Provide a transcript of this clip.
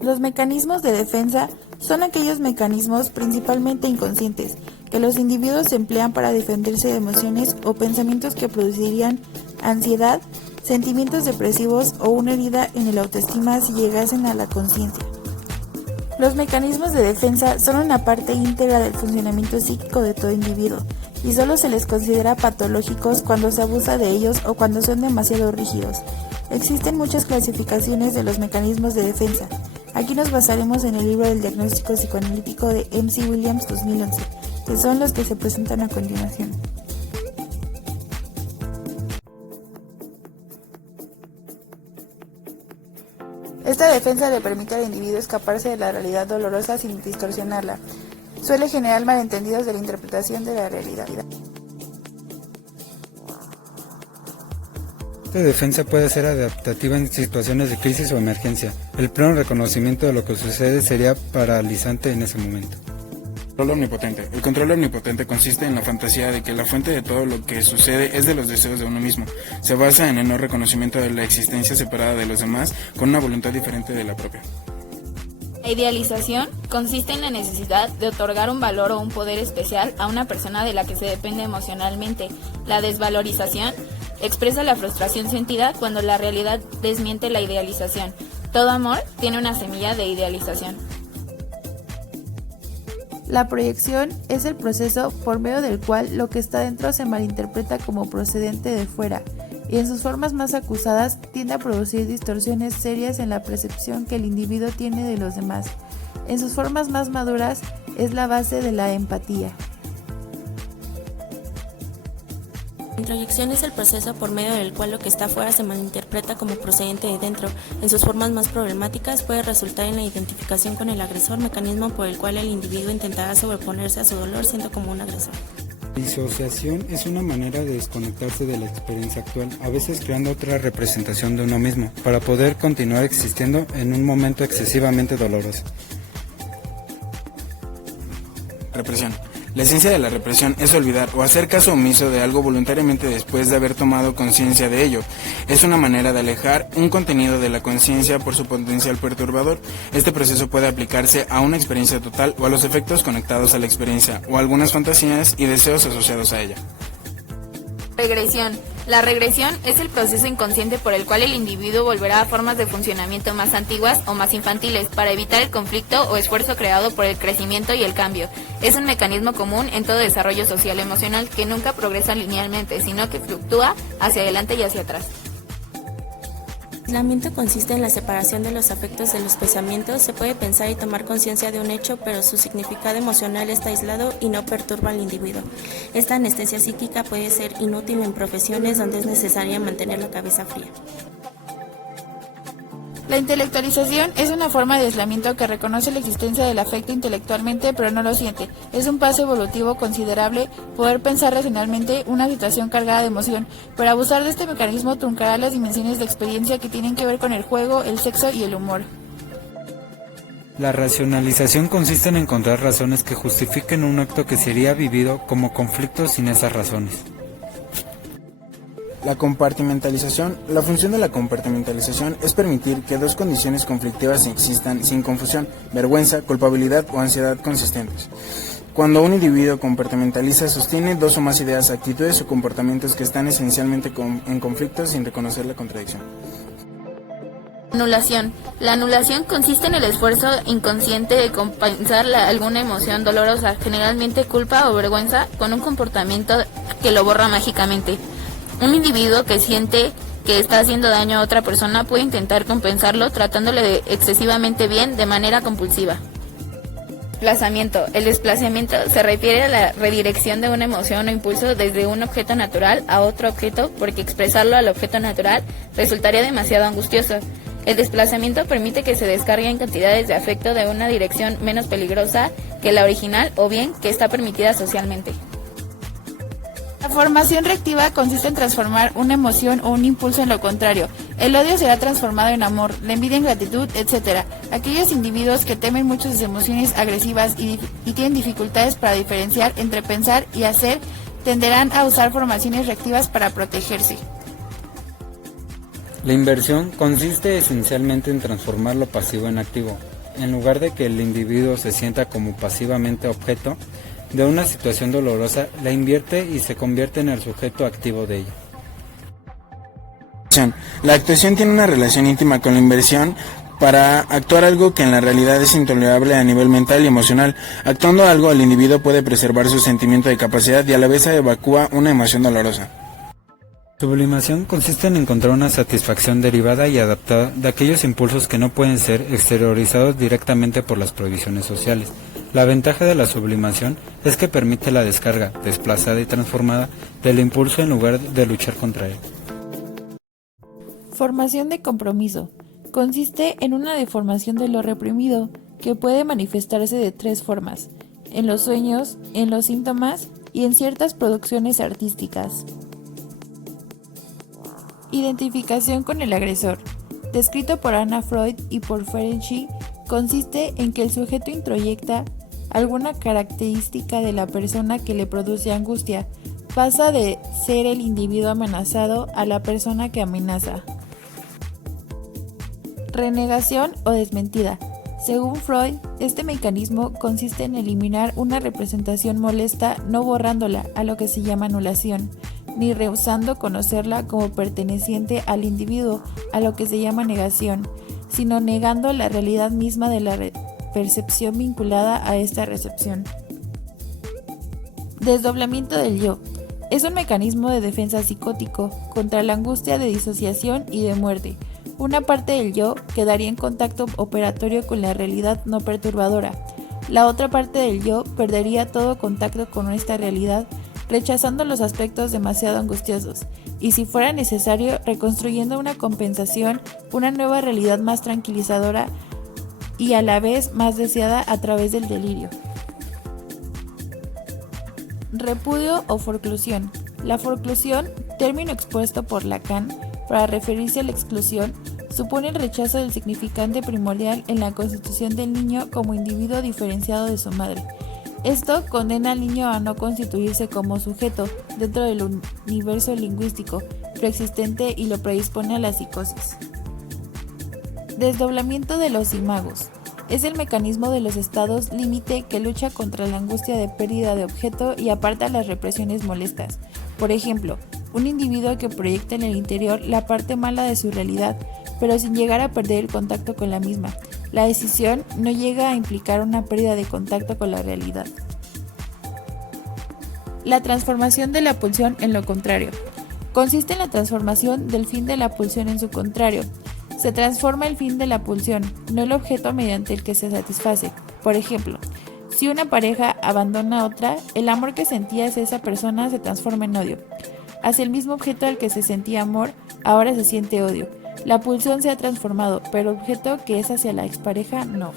Los mecanismos de defensa son aquellos mecanismos principalmente inconscientes que los individuos emplean para defenderse de emociones o pensamientos que producirían ansiedad, sentimientos depresivos o una herida en el autoestima si llegasen a la conciencia. Los mecanismos de defensa son una parte íntegra del funcionamiento psíquico de todo individuo y solo se les considera patológicos cuando se abusa de ellos o cuando son demasiado rígidos. Existen muchas clasificaciones de los mecanismos de defensa. Aquí nos basaremos en el libro del diagnóstico psicoanalítico de M.C. Williams 2011, que son los que se presentan a continuación. Esta defensa le permite al individuo escaparse de la realidad dolorosa sin distorsionarla. Suele generar malentendidos de la interpretación de la realidad. Esta defensa puede ser adaptativa en situaciones de crisis o emergencia. El pleno reconocimiento de lo que sucede sería paralizante en ese momento. Control omnipotente. El control omnipotente consiste en la fantasía de que la fuente de todo lo que sucede es de los deseos de uno mismo. Se basa en el no reconocimiento de la existencia separada de los demás con una voluntad diferente de la propia. La idealización consiste en la necesidad de otorgar un valor o un poder especial a una persona de la que se depende emocionalmente. La desvalorización expresa la frustración sentida cuando la realidad desmiente la idealización. Todo amor tiene una semilla de idealización. La proyección es el proceso por medio del cual lo que está dentro se malinterpreta como procedente de fuera, y en sus formas más acusadas tiende a producir distorsiones serias en la percepción que el individuo tiene de los demás. En sus formas más maduras es la base de la empatía. La introyección es el proceso por medio del cual lo que está afuera se malinterpreta como procedente de dentro. En sus formas más problemáticas puede resultar en la identificación con el agresor, mecanismo por el cual el individuo intentará sobreponerse a su dolor siendo como un agresor. La disociación es una manera de desconectarse de la experiencia actual, a veces creando otra representación de uno mismo, para poder continuar existiendo en un momento excesivamente doloroso. Represión. La esencia de la represión es olvidar o hacer caso omiso de algo voluntariamente después de haber tomado conciencia de ello. Es una manera de alejar un contenido de la conciencia por su potencial perturbador. Este proceso puede aplicarse a una experiencia total o a los efectos conectados a la experiencia o a algunas fantasías y deseos asociados a ella. Regresión. La regresión es el proceso inconsciente por el cual el individuo volverá a formas de funcionamiento más antiguas o más infantiles para evitar el conflicto o esfuerzo creado por el crecimiento y el cambio. Es un mecanismo común en todo desarrollo social emocional que nunca progresa linealmente, sino que fluctúa hacia adelante y hacia atrás. El aislamiento consiste en la separación de los afectos de los pensamientos. Se puede pensar y tomar conciencia de un hecho, pero su significado emocional está aislado y no perturba al individuo. Esta anestesia psíquica puede ser inútil en profesiones donde es necesaria mantener la cabeza fría. La intelectualización es una forma de aislamiento que reconoce la existencia del afecto intelectualmente pero no lo siente. Es un paso evolutivo considerable poder pensar racionalmente una situación cargada de emoción, pero abusar de este mecanismo truncará las dimensiones de experiencia que tienen que ver con el juego, el sexo y el humor. La racionalización consiste en encontrar razones que justifiquen un acto que sería vivido como conflicto sin esas razones. La compartimentalización. La función de la compartimentalización es permitir que dos condiciones conflictivas existan sin confusión, vergüenza, culpabilidad o ansiedad consistentes. Cuando un individuo compartimentaliza, sostiene dos o más ideas, actitudes o comportamientos que están esencialmente en conflicto sin reconocer la contradicción. Anulación. La anulación consiste en el esfuerzo inconsciente de compensar alguna emoción dolorosa, generalmente culpa o vergüenza, con un comportamiento que lo borra mágicamente. Un individuo que siente que está haciendo daño a otra persona puede intentar compensarlo tratándole de excesivamente bien de manera compulsiva. Desplazamiento. El desplazamiento se refiere a la redirección de una emoción o impulso desde un objeto natural a otro objeto, porque expresarlo al objeto natural resultaría demasiado angustioso. El desplazamiento permite que se descarguen cantidades de afecto de una dirección menos peligrosa que la original o bien que está permitida socialmente. La formación reactiva consiste en transformar una emoción o un impulso en lo contrario. El odio será transformado en amor, la envidia en gratitud, etc. Aquellos individuos que temen mucho sus emociones agresivas y tienen dificultades para diferenciar entre pensar y hacer tenderán a usar formaciones reactivas para protegerse. La inversión consiste esencialmente en transformar lo pasivo en activo. En lugar de que el individuo se sienta como pasivamente objeto de una situación dolorosa, la invierte y se convierte en el sujeto activo de ella. La actuación tiene una relación íntima con la inversión para actuar algo que en la realidad es intolerable a nivel mental y emocional. Actuando algo, el individuo puede preservar su sentimiento de capacidad y a la vez evacúa una emoción dolorosa. Sublimación consiste en encontrar una satisfacción derivada y adaptada de aquellos impulsos que no pueden ser exteriorizados directamente por las prohibiciones sociales. La ventaja de la sublimación es que permite la descarga, desplazada y transformada, del impulso en lugar de luchar contra él. Formación de compromiso. Consiste en una deformación de lo reprimido, que puede manifestarse de tres formas: en los sueños, en los síntomas y en ciertas producciones artísticas. Identificación con el agresor. Descrito por Anna Freud y por Ferenczi, consiste en que el sujeto introyecta alguna característica de la persona que le produce angustia. Pasa de ser el individuo amenazado a la persona que amenaza. Renegación o desmentida. Según Freud, este mecanismo consiste en eliminar una representación molesta no borrándola, a lo que se llama anulación, ni rehusando conocerla como perteneciente al individuo, a lo que se llama negación, sino negando la realidad misma de la percepción vinculada a esta recepción. Desdoblamiento del yo. Es un mecanismo de defensa psicótico contra la angustia de disociación y de muerte. Una parte del yo quedaría en contacto operatorio con la realidad no perturbadora. La otra parte del yo perdería todo contacto con esta realidad, rechazando los aspectos demasiado angustiosos, y si fuera necesario, reconstruyendo una compensación, una nueva realidad más tranquilizadora y a la vez más deseada a través del delirio. Repudio o forclusión. La forclusión, término expuesto por Lacan para referirse a la exclusión, supone el rechazo del significante primordial en la constitución del niño como individuo diferenciado de su madre. Esto condena al niño a no constituirse como sujeto dentro del universo lingüístico preexistente y lo predispone a la psicosis. Desdoblamiento de los imagos. Es el mecanismo de los estados límite que lucha contra la angustia de pérdida de objeto y aparta las represiones molestas. Por ejemplo, un individuo que proyecta en el interior la parte mala de su realidad, pero sin llegar a perder el contacto con la misma. La decisión no llega a implicar una pérdida de contacto con la realidad. La transformación de la pulsión en lo contrario. Consiste en la transformación del fin de la pulsión en su contrario. Se transforma el fin de la pulsión, no el objeto mediante el que se satisface. Por ejemplo, si una pareja abandona a otra, el amor que sentía hacia esa persona se transforma en odio. Hacia el mismo objeto al que se sentía amor, ahora se siente odio. La pulsión se ha transformado, pero el objeto que es hacia la expareja no.